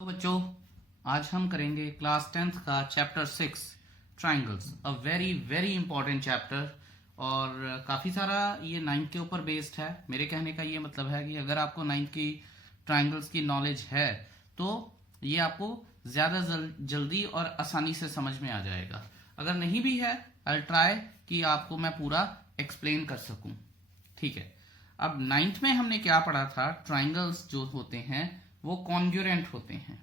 तो बच्चों, आज हम करेंगे क्लास 10th का chapter 6 triangles, a very very important chapter. और काफ़ी सारा ये 9th के ऊपर बेस्ड है। मेरे कहने का ये मतलब है कि अगर आपको 9th की ट्राइंगल्स की नॉलेज है तो ये आपको ज़्यादा जल्दी और आसानी से समझ में आ जाएगा। अगर नहीं भी है, आई ट्राई कि आपको मैं पूरा एक्सप्लेन कर सकूं। ठीक है, अब 9th में हमने क्या पढ़ा था? ट्राइंगल्स जो होते हैं वो कॉन्ग्रुएंट होते हैं।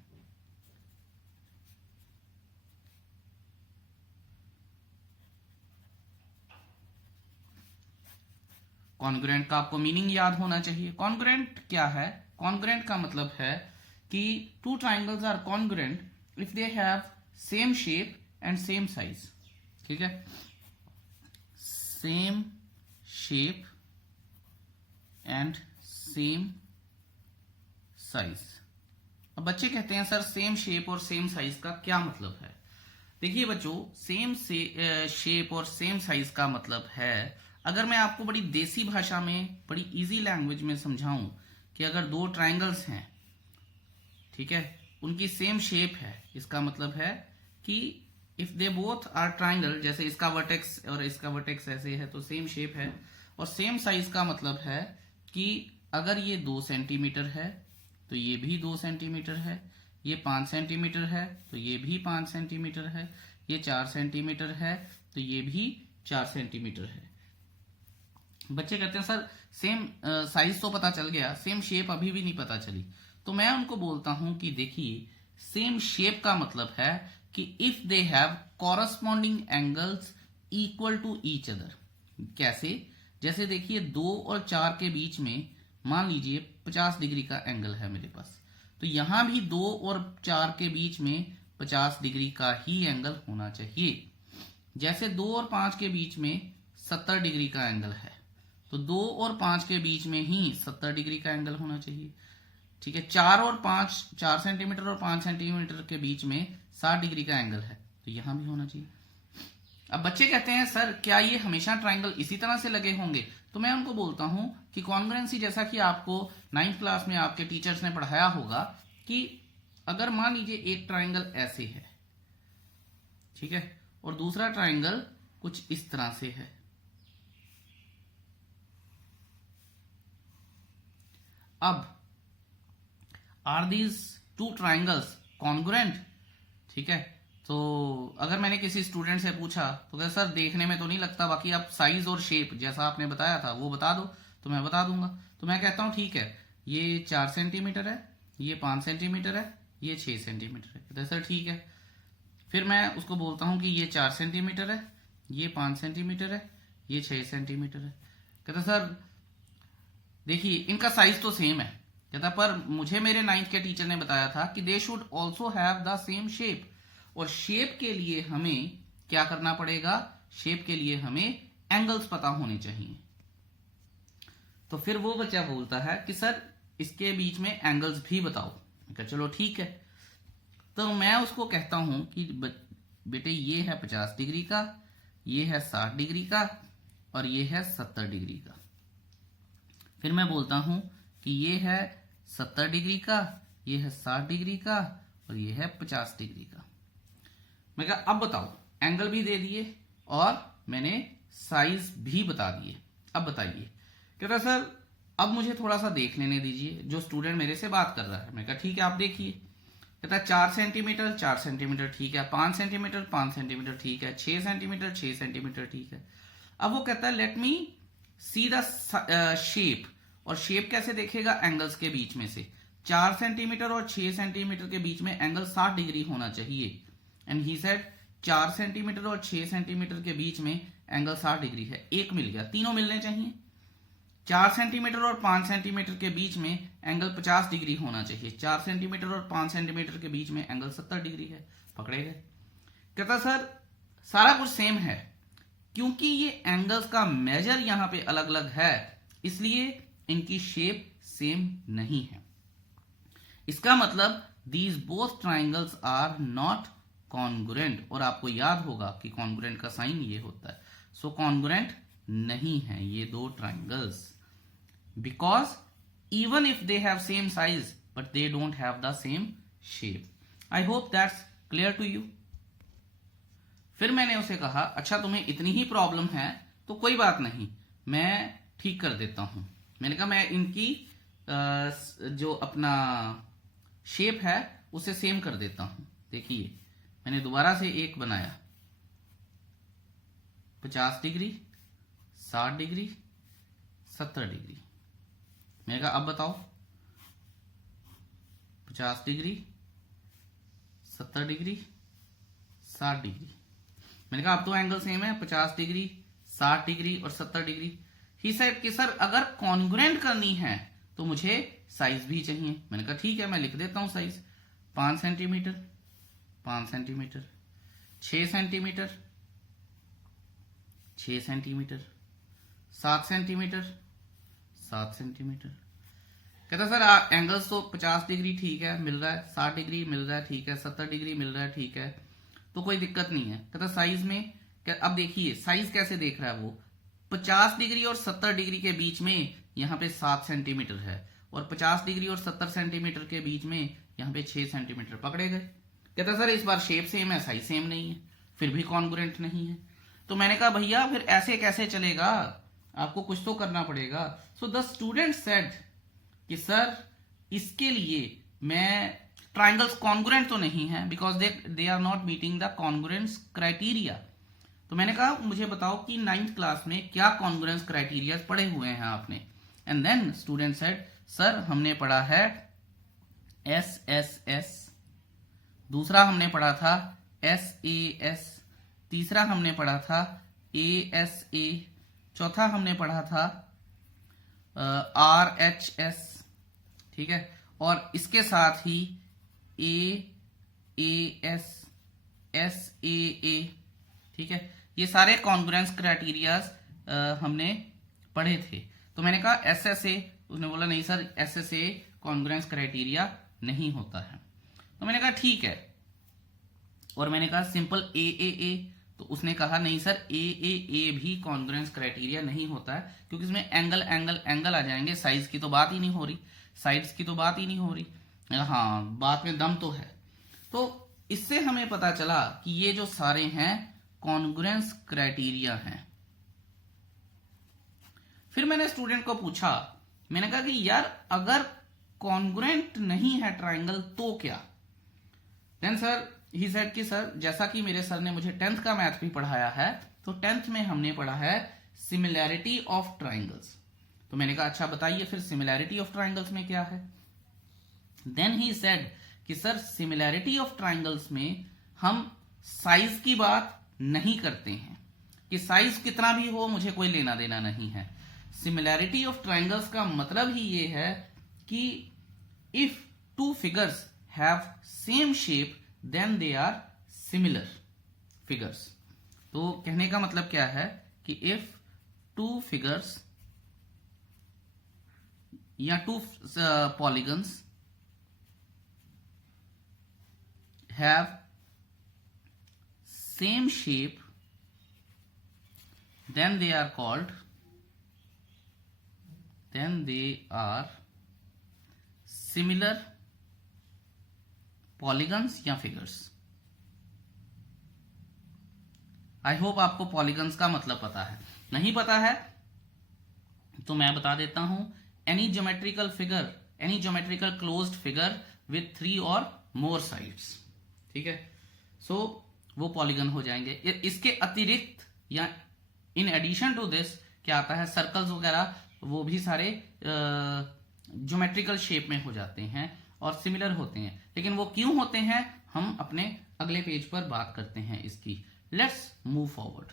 कॉन्ग्रुएंट का आपको मीनिंग याद होना चाहिए। कॉन्ग्रुएंट क्या है? कॉन्ग्रुएंट का मतलब है कि two triangles are congruent if they have same shape and same size. ठीक है, same shape and same size. अब बच्चे कहते हैं सर सेम शेप और सेम साइज का क्या मतलब है? देखिए बच्चों, सेम से शेप और सेम साइज का मतलब है, अगर मैं आपको बड़ी देसी भाषा में, बड़ी इजी लैंग्वेज में समझाऊं कि अगर दो ट्राइंगल्स हैं, ठीक है, उनकी सेम शेप है, इसका मतलब है कि if they both are triangle, जैसे इसका वर्टेक्स और इसका वर्टेक्स ऐसे है तो सेम शेप है। और सेम साइज का मतलब है कि अगर ये 2 सेंटीमीटर है तो ये भी 2 सेंटीमीटर है, ये 5 सेंटीमीटर है तो ये भी 5 सेंटीमीटर है, ये 4 सेंटीमीटर है तो ये भी 4 सेंटीमीटर है। बच्चे कहते हैं सर सेम साइज तो पता चल गया, सेम शेप अभी भी नहीं पता चली। तो मैं उनको बोलता हूं कि देखिए, सेम शेप का मतलब है कि if they have corresponding angles equal to each other. कैसे? जैसे देखिए 2 और 4 के बीच में मान लीजिए 50 डिग्री का एंगल है मेरे पास, तो यहां भी 2 और 4 के बीच में 50 डिग्री का ही एंगल होना चाहिए। जैसे 2 और 5 के बीच में 70 डिग्री का एंगल है, तो 2 और 5 के बीच में ही 70 डिग्री का एंगल होना चाहिए। ठीक है, 4 और 5, 4 सेंटीमीटर और 5 सेंटीमीटर के बीच में 60 डिग्री का एंगल है, तो यहां भी होना चाहिए। अब बच्चे कहते हैं सर क्या ये हमेशा ट्राइंगल इसी तरह से लगे होंगे? तो मैं उनको बोलता हूं कि कॉन्ग्रुएंसी, जैसा कि आपको 9th क्लास में आपके टीचर्स ने पढ़ाया होगा, कि अगर मान लीजिए एक ट्राइंगल ऐसे है, ठीक है, और दूसरा ट्राइंगल कुछ इस तरह से है, अब are these two triangles congruent? ठीक है, तो अगर मैंने किसी स्टूडेंट से पूछा तो कहते सर देखने में तो नहीं लगता, बाकी आप साइज और शेप जैसा आपने बताया था वो बता दो तो मैं बता दूंगा। तो मैं कहता हूं ठीक है, ये 4 सेंटीमीटर है, ये 5 सेंटीमीटर है, ये 6 सेंटीमीटर है। कहते सर ठीक है। फिर मैं उसको बोलता हूं कि ये 4 सेंटीमीटर है, ये 5 सेंटीमीटर है, ये 6 सेंटीमीटर है। कहते सर देखिए इनका साइज तो सेम है। कहता पर मुझे मेरे 9th के टीचर ने बताया था कि they should also have the same shape, और शेप के लिए हमें क्या करना पड़ेगा? शेप के लिए हमें एंगल्स पता होने चाहिए। तो फिर वो बच्चा बोलता है कि सर इसके बीच में एंगल्स भी बताओ। मैं कहा चलो ठीक है। तो मैं उसको कहता हूं कि बेटे ये है 50 डिग्री का, ये है 60 डिग्री का, और ये है 70 डिग्री का। फिर मैं बोलता हूं कि ये है 70 डिग्री का, ये है 60 डिग्री का, और ये है 50 डिग्री का। मैं कहा अब बताओ, एंगल भी दे दिए और मैंने साइज भी बता दिए, अब बताइए। कहता सर अब मुझे थोड़ा सा देख लेने दीजिए, जो स्टूडेंट मेरे से बात कर रहा है। मैं कहा ठीक है आप देखिए। कहता 4 सेंटीमीटर 4 सेंटीमीटर ठीक है, 5 सेंटीमीटर 5 सेंटीमीटर ठीक है, 6 सेंटीमीटर 6 सेंटीमीटर ठीक है। अब वो कहता है let me see the shape. और शेप कैसे देखेगा? एंगल्स के बीच में से 4 सेंटीमीटर और 6 सेंटीमीटर के बीच में एंगल 60 डिग्री होना चाहिए। एंड ही सेड 4 सेंटीमीटर और 6 सेंटीमीटर के बीच में एंगल 60 डिग्री है। एक मिल गया, तीनों मिलने चाहिए। 4 सेंटीमीटर और 5 सेंटीमीटर के बीच में एंगल 50 डिग्री होना चाहिए। 4 सेंटीमीटर और 5 सेंटीमीटर के बीच में एंगल 70 डिग्री है। पकड़े गए। कहता सर सारा कुछ सेम है, क्योंकि ये एंगल्स का मेजर यहां पे अलग अलग है, इसलिए इनकी शेप सेम नहीं है। इसका मतलब these both triangles are not congruent. और आपको याद होगा कि कॉन्ग्रुएंट का साइन ये होता है। सो कॉन्ग्रुएंट नहीं है ये दो triangles, because even if they have same size but they don't have the same shape. I hope that's clear to you. फिर मैंने उसे कहा अच्छा तुम्हें इतनी ही प्रॉब्लम है तो कोई बात नहीं, मैं ठीक कर देता हूं। मैंने कहा मैं इनकी जो अपना शेप है उसे सेम कर देता हूं। देखिए मैंने दोबारा से एक बनाया, 50 डिग्री, 60 डिग्री, 70 डिग्री। मैंने कहा अब बताओ 50 डिग्री, 70 डिग्री, 60 डिग्री। मैंने कहा अब तो एंगल सेम है, 50 डिग्री, 60 डिग्री और 70 डिग्री। ही सेड कि सर अगर कॉन्ग्रुएंट करनी है तो मुझे साइज भी चाहिए। मैंने कहा ठीक है मैं लिख देता हूं size, 5 centimetre, 5 centimetre, 6 centimetre, 6 centimetre, 7 centimetre, 7 centimetre. कहता सर एंगल्स तो 50 डिग्री ठीक है मिल रहा है, 60 डिग्री मिल रहा है ठीक है, 70 डिग्री मिल रहा है ठीक है, तो कोई दिक्कत नहीं है। कहता साइज में अब देखिए साइज कैसे देख रहा है वो, 50 डिग्री और 70 डिग्री के बीच में यहाँ पे 7 सेंटीमीटर है और 50 डिग्री और 70 सेंटीमीटर के बीच में यहाँ पे 6 सेंटीमीटर पकड़े गए। कहता सर इस बार शेप सेम है साइज सेम नहीं है, फिर भी कॉन्ग्रुएंट नहीं है। तो मैंने कहा भैया फिर ऐसे कैसे चलेगा, आपको कुछ तो करना पड़ेगा। सो द स्टूडेंट सेड कि सर इसके लिए मैं ट्राइंगल्स कॉन्ग्रुएंट तो नहीं है because they are not meeting the congruence criteria. तो मैंने कहा मुझे बताओ कि 9th क्लास में क्या कॉन्ग्रुएंस क्राइटेरिया पढ़े हुए हैं आपने। And then student said sir हमने पढ़ा है SSS, दूसरा हमने पढ़ा था SAS, तीसरा हमने पढ़ा था ASA, चौथा हमने पढ़ा था RHS, ठीक है, और इसके साथ ही AAS, SAA, ठीक है, ये सारे कॉन्ग्रुएंस क्राइटेरियाज हमने पढ़े थे। तो मैंने कहा SSA, उसने बोला नहीं सर SSA कॉन्ग्रुएंस क्राइटेरिया नहीं होता है। तो मैंने कहा ठीक है, और मैंने कहा सिंपल AAA, तो उसने कहा नहीं सर AAA भी कॉन्ग्रुएंस क्राइटेरिया नहीं होता है क्योंकि इसमें एंगल एंगल एंगल आ जाएंगे, साइज की तो बात ही नहीं हो रही, साइड्स की तो बात ही नहीं हो रही। हाँ बात में दम तो है। तो इससे हमें पता चला कि ये जो सारे हैं कॉन्ग्रुएंस क्राइटेरिया हैं। फिर मैंने स्टूडेंट को पूछा, मैंने कहा कि यार अगर कॉन्ग्रुएंट नहीं है ट्राइंगल तो क्या। देन सर ही सेड कि सर जैसा कि मेरे सर ने मुझे 10th का मैथ भी पढ़ाया है, तो 10th में हमने पढ़ा है सिमिलैरिटी ऑफ ट्राइंगल्स। तो मैंने कहा अच्छा बताइए फिर सिमिलैरिटी ऑफ ट्राइंगल्स में क्या है। देन ही सेड कि सर सिमिलैरिटी ऑफ ट्राइंगल्स में हम साइज की बात नहीं करते हैं, कि साइज कितना भी हो मुझे कोई लेना देना नहीं है। सिमिलैरिटी ऑफ ट्राइंगल्स का मतलब ही ये है कि if two figures have same shape then they are similar figures. तो कहने का मतलब क्या है कि इफ टू फिगर्स या two polygons have same shape then they are similar polygons या figures। आई होप आपको पॉलीगन्स का मतलब पता है, नहीं पता है तो मैं बता देता हूं, any geometrical figure, any geometrical closed figure with 3 और मोर साइड्स, ठीक है, सो वो पॉलीगन हो जाएंगे। इसके अतिरिक्त या इन एडिशन टू दिस क्या आता है, सर्कल्स वगैरह वो भी सारे ज्योमेट्रिकल शेप में हो जाते हैं और सिमिलर होते हैं। लेकिन वो क्यों होते हैं हम अपने अगले पेज पर बात करते हैं इसकी। Let's move forward.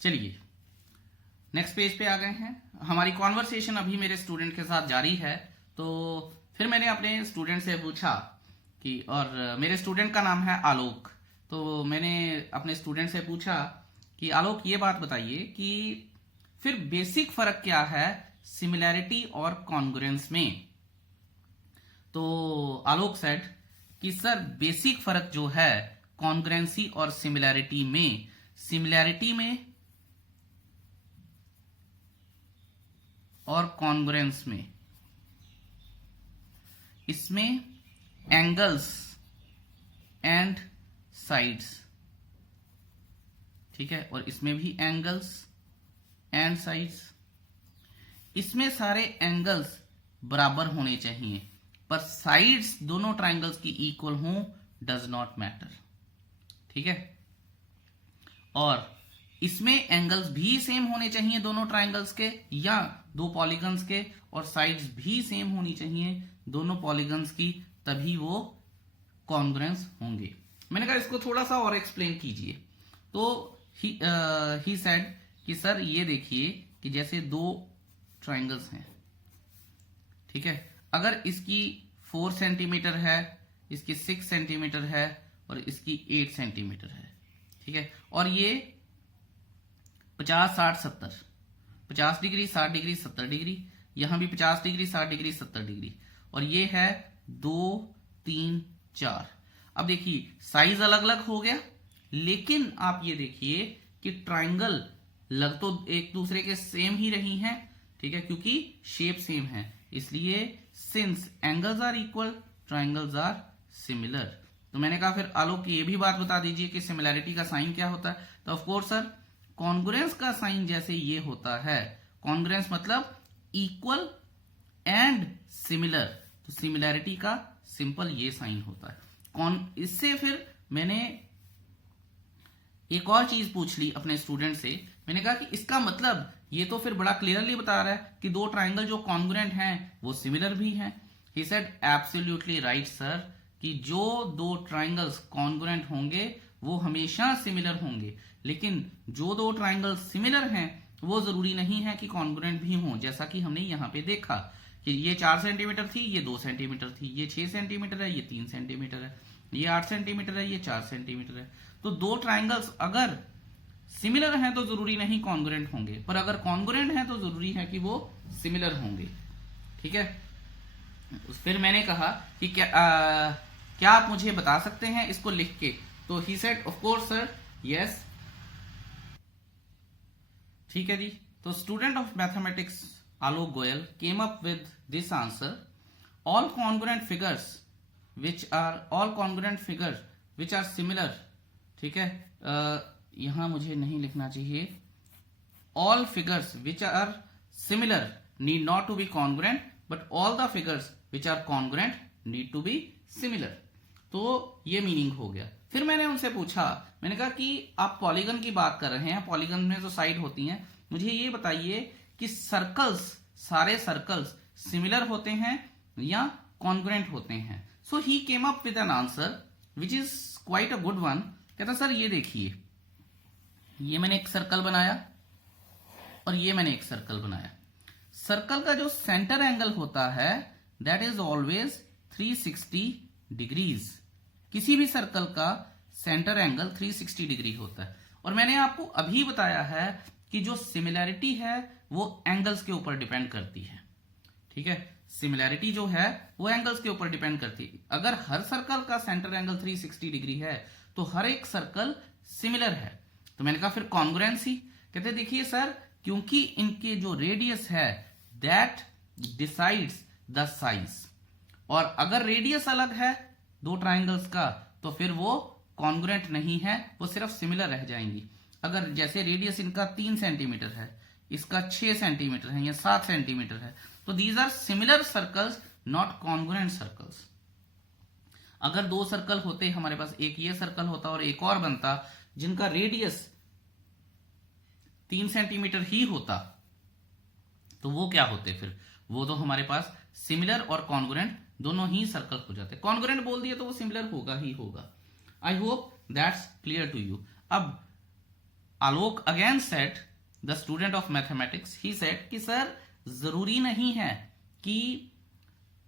चलिए नेक्स्ट पेज पे आ गए हैं। हमारी कॉन्वर्सेशन अभी मेरे स्टूडेंट के साथ जारी है। तो फिर मैंने अपने स्टूडेंट से पूछा कि, और मेरे स्टूडेंट का नाम है आलोक, तो मैंने अपने स्टूडेंट से पूछा कि आलोक ये बात बताइए कि फिर बेसिक फर्क क्या है सिमिलैरिटी और कॉन्ग्रुएंस में। तो आलोक सेड कि सर बेसिक फर्क जो है कॉन्ग्रुएंसी और सिमिलैरिटी में और कॉन्ग्रुएंस में, इसमें एंगल्स एंड साइड्स, ठीक है, और इसमें भी एंगल्स एंड साइड्स। इसमें सारे एंगल्स बराबर होने चाहिए, पर साइड्स दोनों ट्राइंगल्स की इक्वल हों डज नॉट मैटर, ठीक है। और इसमें एंगल्स भी सेम होने चाहिए दोनों ट्राइंगल्स के या दो पॉलीगन्स के, और साइड्स भी सेम होनी चाहिए दोनों पॉलीगन्स की, तभी वो कॉन्ग्रुएंस होंगे। मैंने कहा इसको थोड़ा सा और एक्सप्लेन कीजिए। तो ही सेड कि सर ये देखिए कि जैसे दो ट्राइंगल्स हैं, ठीक है, अगर इसकी 4 सेंटीमीटर है, इसकी 6 सेंटीमीटर है और इसकी 8 सेंटीमीटर है, ठीक है, और ये 50 60 70 50 डिग्री 60 डिग्री 70 डिग्री, यहां भी 50 डिग्री 60 डिग्री 70 डिग्री, और ये है 2 3 4। अब देखिए साइज अलग अलग हो गया, लेकिन आप ये देखिए कि ट्राइंगल लग तो एक दूसरे के सेम ही रही हैं, ठीक है, क्योंकि शेप सेम है, इसलिए since angles are equal triangles are similar. तो मैंने कहा फिर आलोक ये भी बात बता दीजिए कि सिमिलैरिटी का साइन क्या होता है। तो ऑफ कोर्स सर कॉन्ग्रुएंस का साइन जैसे ये होता है, कॉन्ग्रुएंस मतलब इक्वल एंड सिमिलर, तो सिमिलैरिटी का सिंपल ये साइन होता है। इससे फिर मैंने एक और चीज पूछ ली अपने स्टूडेंट से, मैंने कहा कि इसका मतलब ये तो फिर बड़ा क्लियरली बता रहा है कि दो ट्राइंगल जो कॉन्ग्रुएंट हैं वो सिमिलर भी हैं। He said absolutely right sir, कि जो दो ट्राइंगल्स कॉन्ग्रुएंट होंगे वो हमेशा सिमिलर होंगे, लेकिन जो दो ट्राइंगल सिमिलर हैं वो जरूरी नहीं है कि कॉन्ग्रुएंट भी हों। जैसा कि हमने यहाँ पे देखा कि ये 4 सेंटीमीटर थी, ये 2 सेंटीमीटर थी, ये 6 सेंटीमीटर है, ये 3 सेंटीमीटर है, ये 8 सेंटीमीटर है, ये 4 सेंटीमीटर है। तो दो ट्राइंगल्स अगर सिमिलर हैं तो जरूरी नहीं कॉन्ग्रुएंट होंगे, पर अगर कॉन्ग्रुएंट हैं तो जरूरी है कि वो सिमिलर होंगे, ठीक है। फिर मैंने कहा कि क्या आप मुझे बता सकते हैं इसको लिख के? तो he said of course sir, yes, ठीक है जी। तो student of mathematics Alok Goyal came up with this answer, all congruent figures which are similar, ठीक है, यहां मुझे नहीं लिखना चाहिए, all figures which are similar need not to be congruent but all the figures which are congruent need to be similar। तो ये meaning हो गया। फिर मैंने उनसे पूछा, मैंने कहा कि आप पॉलीगन की बात कर रहे हैं, पॉलीगन में जो साइड होती हैं, मुझे ये बताइए कि सर्कल्स, सारे सर्कल्स सिमिलर होते हैं या कॉन्ग्रुएंट होते हैं। So he came up with an answer which is quite a good one. कहता सर ये देखिए, ये मैंने एक सर्कल बनाया और ये मैंने एक सर्कल बनाया। सर्कल का जो सेंटर एंगल होता है दैट इज ऑलवेज 360 डिग्रीज। किसी भी सर्कल का सेंटर एंगल 360 डिग्री होता है। और मैंने आपको अभी बताया है कि जो सिमिलैरिटी है वो एंगल्स के ऊपर डिपेंड करती है, ठीक है, सिमिलैरिटी जो है वो एंगल्स के ऊपर डिपेंड करती है। अगर हर सर्कल का सेंटर एंगल 360 डिग्री है तो हर एक सर्कल सिमिलर है। तो मैंने कहा फिर कॉन्ग्रुएंसी। कहते देखिए सर, क्योंकि इनके जो रेडियस है दैट डिसाइड्स द साइज, और अगर रेडियस अलग है दो ट्राइंगल्स का तो फिर वो कॉन्ग्रुएंट नहीं है, वो सिर्फ सिमिलर रह जाएंगी। अगर जैसे रेडियस इनका 3 सेंटीमीटर है, इसका 6 सेंटीमीटर है या 7 सेंटीमीटर है, तो these are similar circles not congruent circles. अगर दो सर्कल होते हमारे पास, एक ये सर्कल होता और एक और बनता जिनका रेडियस 3 सेंटीमीटर ही होता, तो वो क्या होते फिर? वो तो हमारे पास सिमिलर और कॉन्ग्रुएंट दोनों ही सर्कल हो जाते। कॉन्ग्रुएंट बोल दिया तो वो सिमिलर होगा ही होगा। I hope that's clear to you. अब Alok again said, the student of mathematics, he said कि सर जरूरी नहीं है कि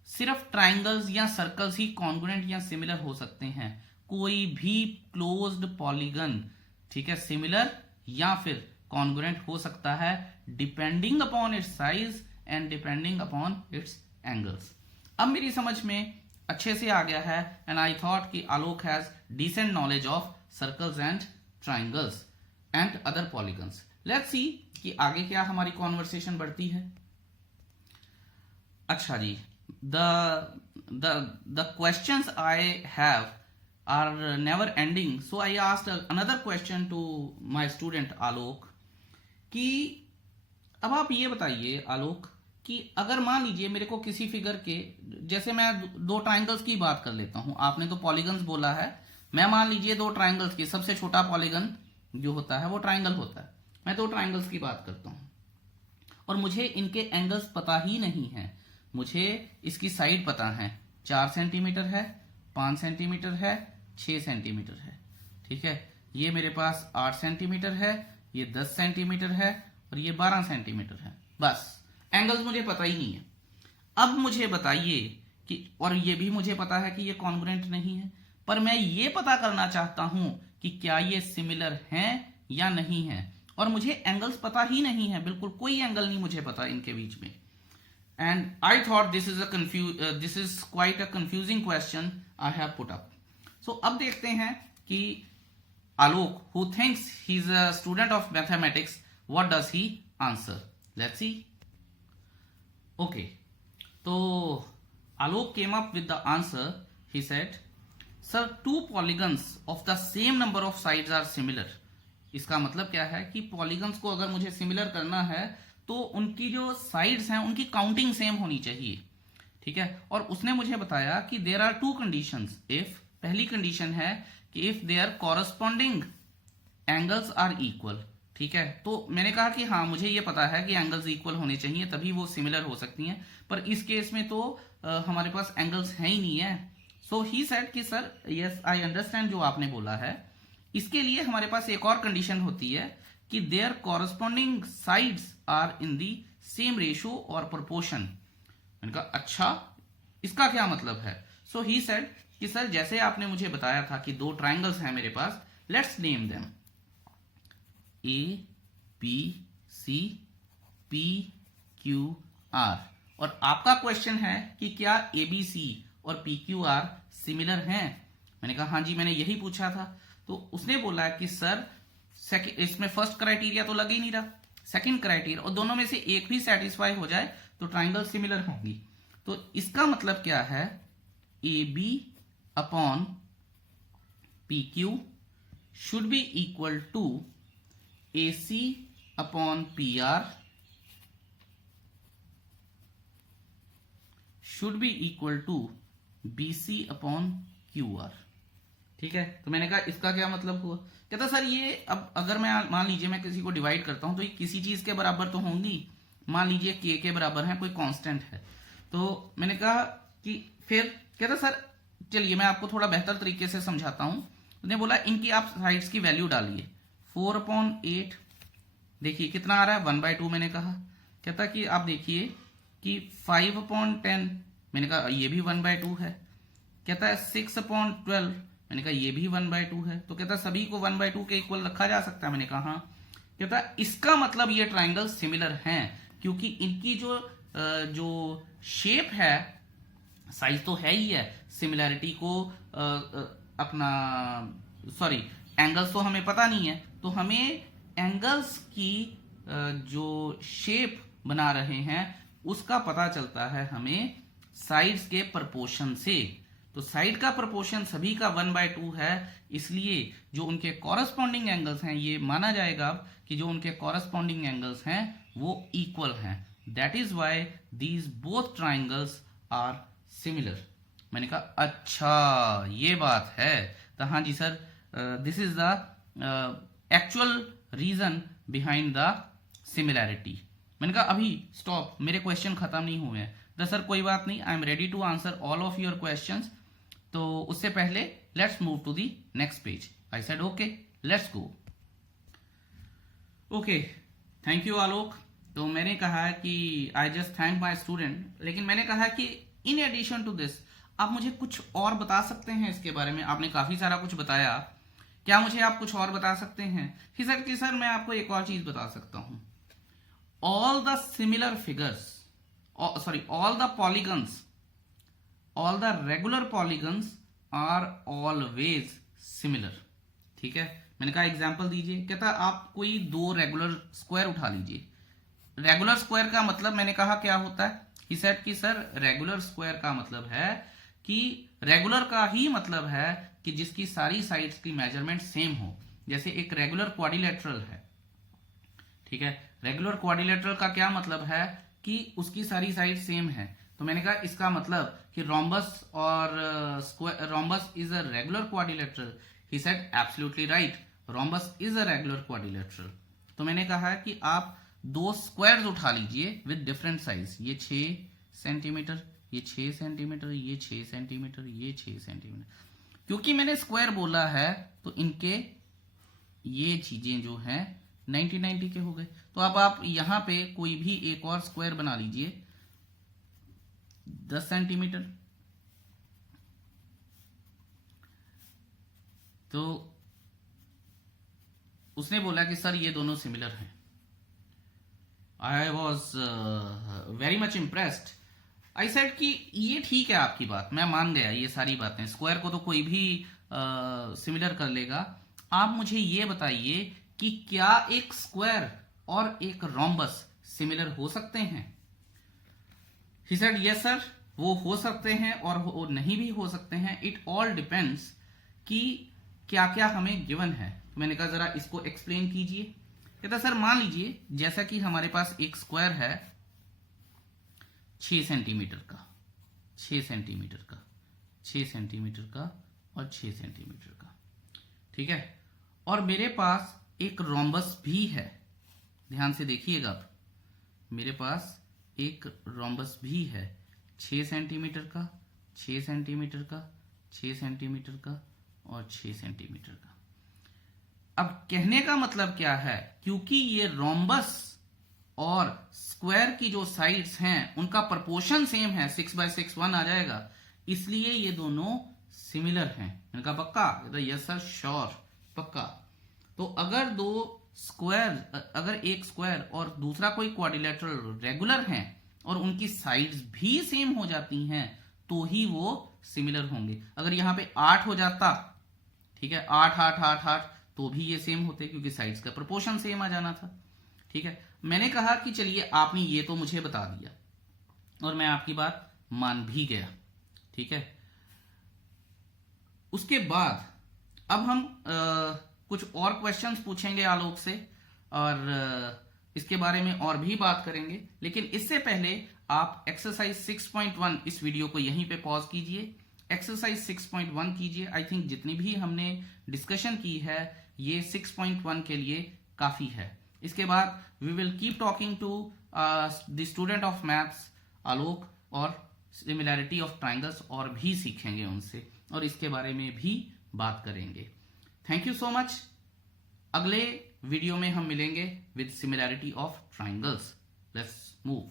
सिर्फ ट्राइंगल्स या सर्कल्स ही कॉन्ग्रुएंट या सिमिलर हो सकते हैं। कोई भी क्लोज्ड पॉलीगन, ठीक है, सिमिलर या फिर कॉन्ग्रुएंट हो सकता है depending upon its size and depending upon its angles. अब मेरी समझ में अच्छे से आ गया है एंड आई थॉट कि Alok has decent knowledge of circles and triangles and other polygons. Let's see कि आगे क्या हमारी कॉन्वर्सेशन बढ़ती है। अच्छा जी, the the questions I have are never ending, so I asked another question to my student Alok कि अब आप ये बताइए आलोक कि अगर मान लीजिए मेरे को किसी फिगर के, जैसे मैं दो ट्राइंगल्स की बात कर लेता हूं, आपने तो पॉलीगन्स बोला है, मैं मान लीजिए दो ट्राइंगल्स की सबसे छोटा पॉलीगन जो होता है वो ट्राइंगल होता है, मैं दो ट्राइंगल्स की बात करता हूं और मुझे इनके एंगल्स पता ही नहीं है। मुझे इसकी साइड पता है, 4 सेंटीमीटर है, 5 सेंटीमीटर है, 6 सेंटीमीटर है, ठीक है। ये मेरे पास 8 सेंटीमीटर है, ये 10 सेंटीमीटर है और ये 12 सेंटीमीटर है। बस एंगल्स मुझे पता ही नहीं है। अब मुझे बताइए कि, और ये भी मुझे पता है कि ये कॉन्ग्रुएंट नहीं है, पर मैं ये पता करना चाहता हूं कि क्या ये सिमिलर हैं या नहीं है, और मुझे एंगल्स पता ही नहीं है, बिल्कुल कोई एंगल नहीं मुझे पता इनके बीच में। And I thought this is quite a confusing question I have put up. So अब देखते हैं कि Alok, who thinks he's a student of mathematics, what does he answer? Let's see. Okay, so Alok came up with the answer. He said, "Sir, two polygons of the same number of sides are similar." इसका मतलब क्या है कि polygons को अगर मुझे similar करना है तो उनकी जो साइड्स हैं उनकी काउंटिंग सेम होनी चाहिए, ठीक है। और उसने मुझे बताया कि there are two conditions. If, पहली कंडीशन है कि if their corresponding angles are equal, ठीक है। तो मैंने कहा कि हाँ मुझे ये पता है कि एंगल्स इक्वल होने चाहिए तभी वो सिमिलर हो सकती हैं, पर इस केस में तो हमारे पास एंगल्स हैं ही नहीं है। सो ही सेड कि सर यस आई अंडरस्टैंड जो आपने बोला है, इसके लिए हमारे पास एक और कंडीशन होती है कि their corresponding sides are in the same ratio और प्रोपोर्शन। मैंने कहा अच्छा इसका क्या मतलब है। सो ही सेड कि सर जैसे आपने मुझे बताया था कि दो ट्राइंगल्स हैं मेरे पास, let's name them A B C P Q R, और आपका क्वेश्चन है कि क्या ए बी सी और पी क्यू आर सिमिलर हैं। मैंने कहा हाँ जी मैंने यही पूछा था। तो उसने बोला कि सर इसमें फर्स्ट क्राइटेरिया तो लग ही नहीं रहा, सेकंड क्राइटेरिया, और दोनों में से एक भी सेटिस्फाई हो जाए तो ट्राइंगल सिमिलर होंगी। तो इसका मतलब क्या है, A B upon P Q should be equal to A C upon P R should be equal to B C upon Q R, ठीक है। तो मैंने कहा इसका क्या मतलब हुआ। कहता सर ये अब अगर मैं मान लीजिए मैं किसी को डिवाइड करता हूं तो ये किसी चीज के बराबर तो होंगी, मान लीजिए के बराबर है, कोई कांस्टेंट है। तो मैंने कहा कि फिर, कहता सर चलिए मैं आपको थोड़ा बेहतर तरीके से समझाता हूं। उसने बोला इनकी आप साइड्स की वैल्यू डालिए, 4/8 देखिए कितना आ रहा है, 1/2 मैंने कहा। कहता कि आप देखिए कि 5/10, मैंने कहा ये भी 1/2 है। कहता है 6/12, मैंने कहा ये भी 1/2 है। तो कहता सभी को 1/2 के इक्वल रखा जा सकता है। मैंने कहा हाँ। कहता इसका मतलब ये ट्राइंगल सिमिलर हैं क्योंकि इनकी जो शेप है, साइज तो है ही है, सिमिलैरिटी को अपना सॉरी एंगल्स तो हमें पता नहीं है, तो हमें एंगल्स की जो शेप बना रहे हैं उसका पता चलता है हमें साइड्स के प्रोपोर्शन से। तो साइड का प्रोपोर्शन सभी का 1/2 है, इसलिए जो उनके कॉरस्पॉन्डिंग एंगल्स हैं ये माना जाएगा कि जो उनके कॉरस्पॉन्डिंग एंगल्स हैं वो इक्वल हैं। That is why these both triangles are similar. मैंने कहा अच्छा ये बात है। तो हाँ जी sir, this is the actual reason behind the similarity. मैंने कहा अभी स्टॉप, मेरे क्वेश्चन खत्म नहीं हुए हैं। तो सर कोई बात नहीं, I am ready to answer all of your questions. तो उससे पहले let's move to the next page. I said okay let's go. Okay thank you Alok. तो मैंने कहा कि I just thank my student, लेकिन मैंने कहा कि इन एडिशन टू दिस आप मुझे कुछ और बता सकते हैं इसके बारे में। आपने काफी सारा कुछ बताया, क्या मुझे आप कुछ और बता सकते हैं। ही सेड कि सर मैं आपको एक और चीज बता सकता हूं, all the similar figures all the polygons, all the regular polygons are always similar, ठीक है। मैंने कहा एग्जांपल दीजिए। कहता आप कोई दो रेगुलर स्क्वायर उठा लीजिए। रेगुलर स्क्वायर का मतलब मैंने कहा क्या होता है। ही सेड कि सर रेगुलर स्क्वायर का मतलब है कि रेगुलर का ही मतलब है कि जिसकी सारी साइड्स की मेजरमेंट सेम हो। जैसे एक रेगुलर क्वाड्रिलेटरल है, ठीक है। रेगुलर क्वाड्रिलेटरल का क्या मतलब है कि उसकी सारी साइड सेम है। तो मैंने कहा इसका मतलब कि रोम्बस और square, rhombus is a regular quadrilateral. He said absolutely right, rhombus is a regular quadrilateral. तो मैंने कहा कि आप दो स्क्वायर्स उठा लीजिए विद डिफरेंट साइज, ये 6 सेंटीमीटर, ये 6 सेंटीमीटर, ये 6 सेंटीमीटर, ये 6 सेंटीमीटर। क्योंकि मैंने स्क्वायर बोला है तो इनके ये चीजें जो हैं 90-90 के हो गए। तो अब आप यहां पे कोई भी एक और स्क्वायर बना लीजिए 10 सेंटीमीटर। तो उसने बोला कि सर ये दोनों सिमिलर हैं। I was very much impressed. I said कि ये ठीक है आपकी बात, मैं मान गया ये सारी बातें, स्क्वायर को तो कोई भी सिमिलर कर लेगा। आप मुझे ये बताइए कि क्या एक स्क्वायर और एक रोम्बस सिमिलर हो सकते हैं? ही सेड यस सर, वो हो सकते हैं और वो नहीं भी हो सकते हैं। इट ऑल डिपेंड्स कि क्या क्या हमें गिवन है। तो मैंने कहा जरा इसको एक्सप्लेन कीजिए। कहता सर मान लीजिए जैसा कि हमारे पास एक स्क्वायर है 6 सेंटीमीटर का, 6 सेंटीमीटर का, 6 सेंटीमीटर का और 6 सेंटीमीटर का, ठीक है। और मेरे पास एक रोम्बस भी है, ध्यान से देखिएगा आप, मेरे पास एक रोम्बस भी है 6 सेंटीमीटर का, 6 सेंटीमीटर का, 6 सेंटीमीटर का और 6 सेंटीमीटर का। अब कहने का मतलब क्या है, क्योंकि ये रोम्बस और स्क्वायर की जो साइड्स हैं उनका प्रोपोर्शन सेम है, 6/6 1 आ जाएगा, इसलिए ये दोनों सिमिलर हैं। मैंने कहा पक्का? यस सर श्योर, पक्का। तो अगर दो स्क्वायर, अगर एक स्क्वायर और दूसरा कोई क्वाड्रिलेटरल रेगुलर हैं और उनकी साइड्स भी सेम हो जाती हैं तो ही वो सिमिलर होंगे। अगर यहां पे 8 हो जाता, ठीक है, 8 8 8 8, तो भी ये सेम होते क्योंकि साइड्स का प्रोपोर्शन सेम आ जाना था, ठीक है। मैंने कहा कि चलिए आपने ये तो मुझे बता दिया और मैं आपकी बात मान भी गया, ठीक है। उसके बाद अब हम कुछ और क्वेश्चंस पूछेंगे आलोक से और इसके बारे में और भी बात करेंगे। लेकिन इससे पहले आप एक्सरसाइज 6.1 इस वीडियो को यहीं पे पॉज कीजिए, एक्सरसाइज 6.1 कीजिए। आई थिंक जितनी भी हमने डिस्कशन की है ये 6.1 के लिए काफी है। इसके बाद we will keep talking to the student of maths Alok और सिमिलैरिटी ऑफ ट्राइंगल्स और भी सीखेंगे उनसे और इसके बारे में भी बात करेंगे। Thank you so much. अगले वीडियो में हम मिलेंगे with similarity of triangles. Let's move.